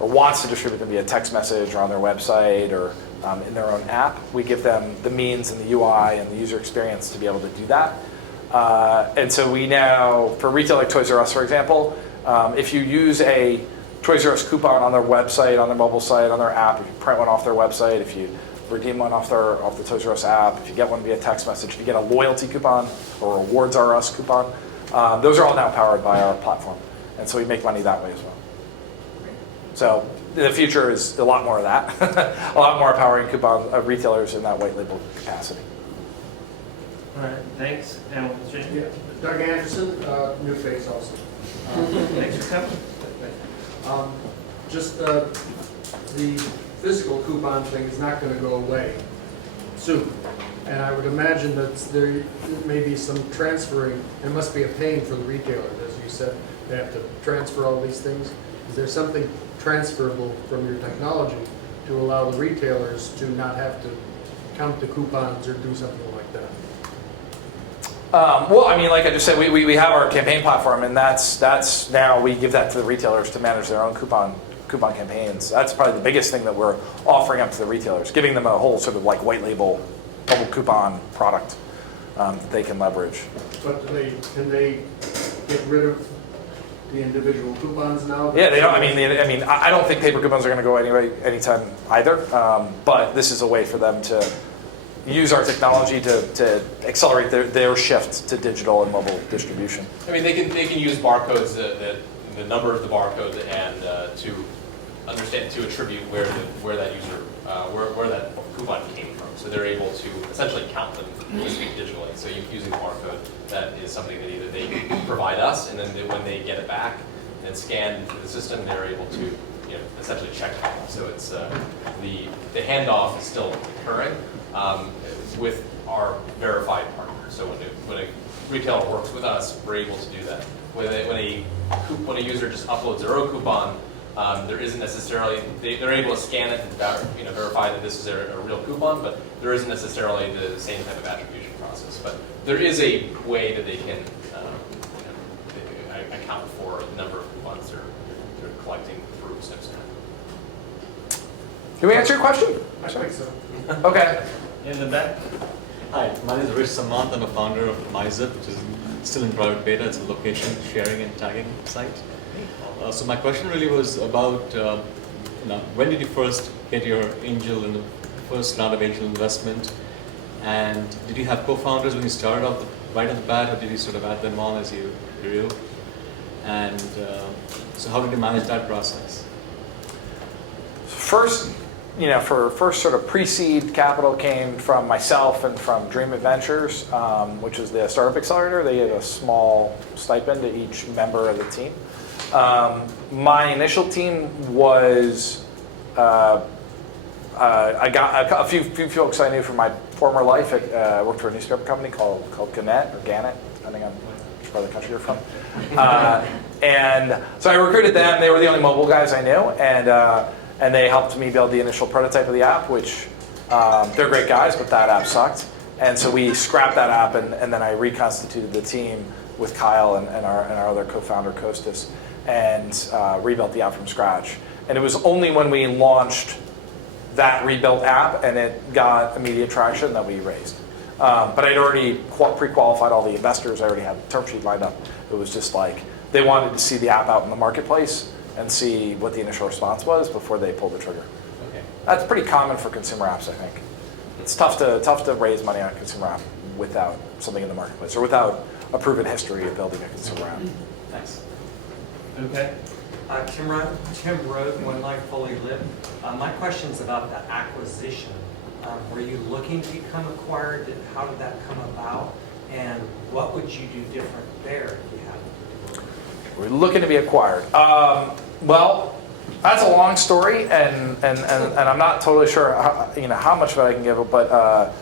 or wants to distribute them via text message or on their website or in their own app, we give them the means and the UI and the user experience to be able to do that. And so we now, for retail like Toys R Us, for example, if you use a Toys R Us coupon on their website, on their mobile site, on their app, if you print one off their website, if you redeem one off the Toys R Us app, if you get one via text message, if you get a loyalty coupon or Rewards R Us coupon, those are all now powered by our platform. And so we make money that way as well. So the future is a lot more of that, a lot more powering coupon retailers in that white label capacity. All right, thanks. And what's your name? Yeah, Doug Anderson, New Face also. Thanks for coming. Just the physical coupon thing is not going to go away soon. And I would imagine that there may be some transferring. It must be a pain for the retailer, as you said. They have to transfer all these things. Is there something transferable from your technology to allow the retailers to not have to count the coupons or do something like that? Well, I mean, like I just said, we have our campaign platform, and that's now we give that to the retailers to manage their own coupon campaigns. That's probably the biggest thing that we're offering up to the retailers, giving them a whole sort of like white label mobile coupon product that they can leverage. But can they get rid of the individual coupons now? Yeah, they don't. I mean, I don't think paper coupons are going to go anyway anytime either. But this is a way for them to use our technology to accelerate their shift to digital and mobile distribution. I mean, they can use barcodes, the number of the barcode, and to understand, to attribute where that user, where that coupon came from. So they're able to essentially count them digitally. So using the barcode, that is something that either they provide us, and then when they get it back and scan into the system, they're able to essentially check it out. So it's the handoff is still occurring with our verified partner. So when a retailer works with us, we're able to do that. When a user just uploads their own coupon, there isn't necessarily, they're able to scan it and verify that this is a real coupon, but there isn't necessarily the same type of attribution process. But there is a way that they can account for the number of coupons they're collecting through SnipSnap. Can we answer your question? I think so. Okay. In the back. Hi, my name is Rich Samant. I'm a founder of MyZip, which is still in private beta. It's a location sharing and tagging site. So my question really was about when did you first get your first round of angel investment, and did you have co-founders when you started off right at the bat, or did you sort of add them on as you grew? And so how did you manage that process? First, for first sort of pre-seed capital came from myself and from Dream Adventures, which is the startup accelerator. They gave a small stipend to each member of the team. My initial team was, I got a few folks I knew from my former life. I worked for a newspaper company called Gannett or Gannett, depending on which part of the country you're from. And so I recruited them. They were the only mobile guys I knew, and they helped me build the initial prototype of the app, which they're great guys, but that app sucked. And so we scrapped that app, and then I reconstituted the team with Kyle and our other co-founder, Kostas, and rebuilt the app from scratch. And it was only when we launched that rebuilt app and it got immediate traction that we raised. But I'd already pre-qualified all the investors. I already had the term sheet lined up. It was just like they wanted to see the app out in the marketplace and see what the initial response was before they pulled the trigger. Okay. That's pretty common for consumer apps, I think. It's tough to raise money on a consumer app without something in the marketplace or without a proven history of building a consumer app. Thanks. Okay. Tim Road, One Life Fully Lived. My question is about the acquisition. Were you looking to become acquired? How did that come about? And what would you do different there if you hadn't? We're looking to be acquired. Well, that's a long story, and I'm not totally sure how much of it I can give, but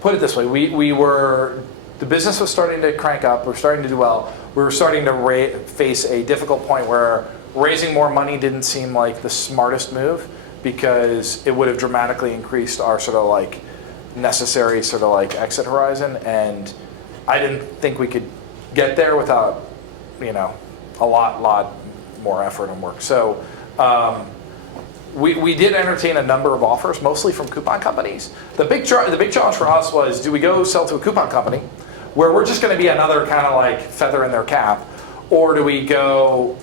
put it this way: the business was starting to crank up. We're starting to do well. We were starting to face a difficult point where raising more money didn't seem like the smartest move because it would have dramatically increased our sort of like necessary sort of like exit horizon, and I didn't think we could get there without a lot more effort and work. So we did entertain a number of offers, mostly from coupon companies. The big challenge for us was, do we go sell to a coupon company where we're just going to be another kind of like feather in their cap, or do we go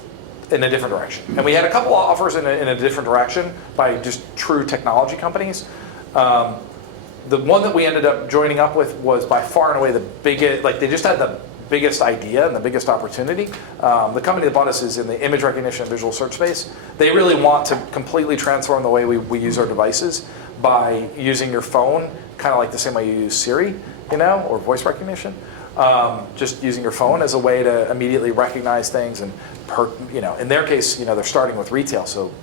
in a different direction? And we had a couple of offers in a different direction by just true technology companies. The one that we ended up joining up with was by far and away the biggest, like they just had the biggest idea and the biggest opportunity. The company that bought us is in the image recognition and visual search space. They really want to completely transform the way we use our devices by using your phone, kind of like the same way you use Siri, or voice recognition. Just using your phone as a way to immediately recognize things and, in their case, they're starting with retail, so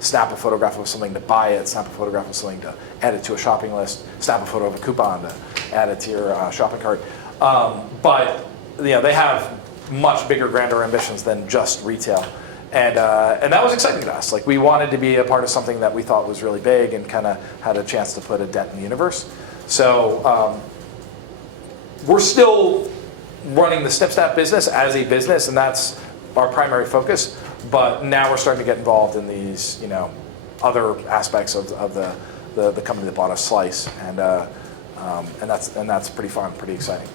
snap a photograph of something to buy it, snap a photograph of something to add it to a shopping list, snap a photo of a coupon to add it to your shopping cart. But they have much bigger, grander ambitions than just retail, and that was exciting to us. Like we wanted to be a part of something that we thought was really big and kind of had a chance to put a dent in the universe. So we're still running the SnipSnap business as a business, and that's our primary focus. But now we're starting to get involved in these, other aspects of the company that bought us, Slyce, and that's pretty fun, pretty exciting.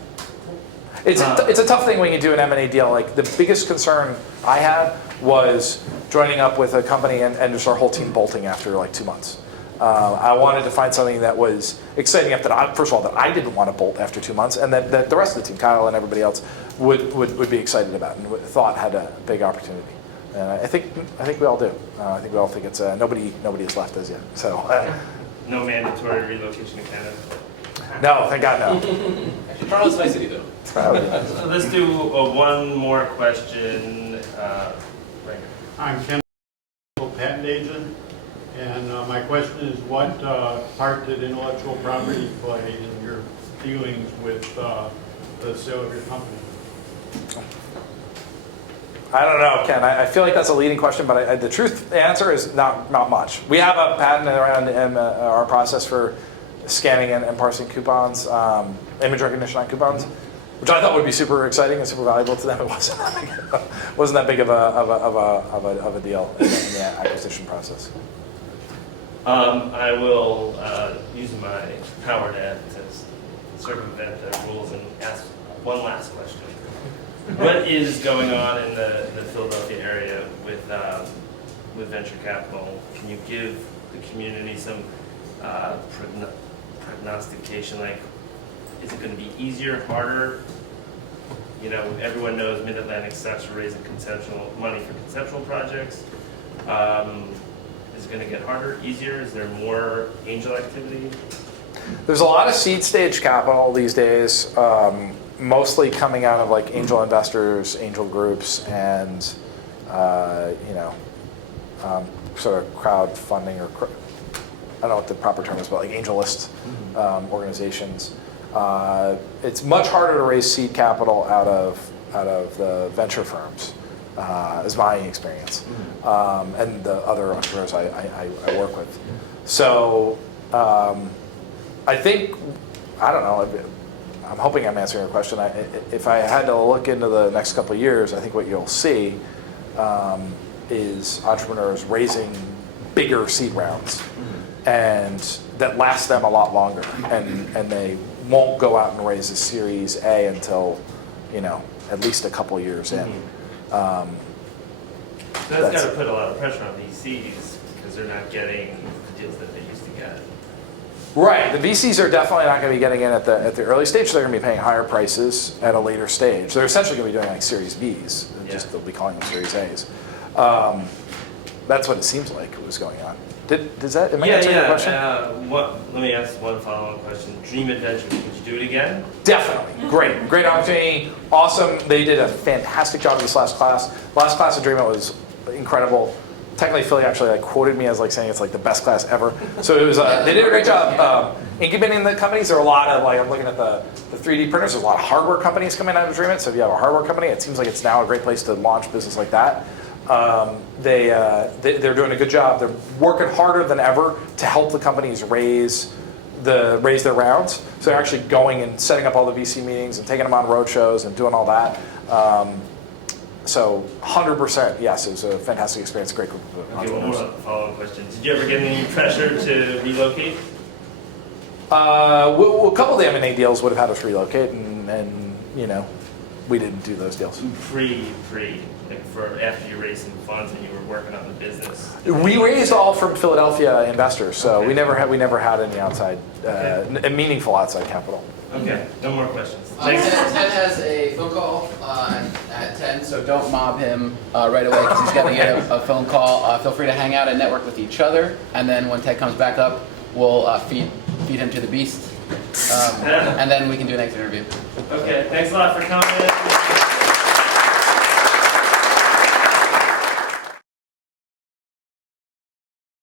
It's a tough thing when you do an M&A deal. Like the biggest concern I had was joining up with a company and just our whole team bolting after like 2 months. I wanted to find something that was exciting enough that first of all, that I didn't want to bolt after 2 months, and that the rest of the team, Kyle and everybody else, would be excited about and thought had a big opportunity. And I think we all do. I think we all think it's nobody has left us yet. So No mandatory relocation to Canada. no, thank God no. Actually, Toronto's a nice city though. So let's do one more question. Right. I'm Ken, patent agent, and my question is, what part did intellectual property play in your dealings with the sale of your company? I don't know, Ken. I feel like that's a leading question, but the answer is not much. We have a patent around our process for scanning and parsing coupons, image recognition on coupons, which I thought would be super exciting and super valuable to them. It wasn't that big of a deal in the acquisition process. I will use my power to circumvent the rules and ask one last question. What is going on in the Philadelphia area with venture capital? Can you give the community some prognostication? Like, is it going to be easier, harder? You know, everyone knows Mid-Atlantic starts raising money for conceptual projects. Is it going to get harder, easier? Is there more angel activity? There's a lot of seed stage capital these days, mostly coming out of like angel investors, angel groups, and sort of crowdfunding, or I don't know what the proper term is, but like AngelList organizations. It's much harder to raise seed capital out of the venture firms, is my experience, and the other entrepreneurs I work with. So I think, I don't know, I'm hoping I'm answering your question. If I had to look into the next couple of years, I think what you'll see is entrepreneurs raising bigger seed rounds, and that last them a lot longer, and they won't go out and raise a Series A until, at least a couple years in. So that's got to put a lot of pressure on VCs because they're not getting the deals that they used to get. Right. The VCs are definitely not going to be getting in at the early stage. They're going to be paying higher prices at a later stage. They're essentially going to be doing like Series Bs. Just they'll be calling them Series As. That's what it seems like was going on. Am I answering your question? Let me ask one follow-up question. Dream Adventure, would you do it again? Definitely. Great opportunity. Awesome. They did a fantastic job with this last class. Last class of Dream was incredible. Technically, Philly actually quoted me as saying it's the best class ever. So it was. They did a great job incubating the companies. There are a lot of I'm looking at the 3D printers. There's a lot of hardware companies coming out of Dream. So if you have a hardware company, it seems like it's now a great place to launch business like that. They're doing a good job. They're working harder than ever to help the companies raise their rounds. So they're actually going and setting up all the VC meetings and taking them on road shows and doing all that. So 100%, yes, it was a fantastic experience. Great group of entrepreneurs. One more follow-up question. Did you ever get any pressure to relocate? A couple of the M&A deals would have had us relocate, and we didn't do those deals. For after you raised some funds and you were working on the business? We raised all from Philadelphia investors, so we never had any outside, meaningful outside capital. Okay, no more questions. Ted has a phone call at 10, so don't mob him right away because he's got to get a phone call. Feel free to hang out and network with each other, and then when Ted comes back up, we'll feed him to the beast, and then we can do an exit interview. Okay, thanks a lot for coming.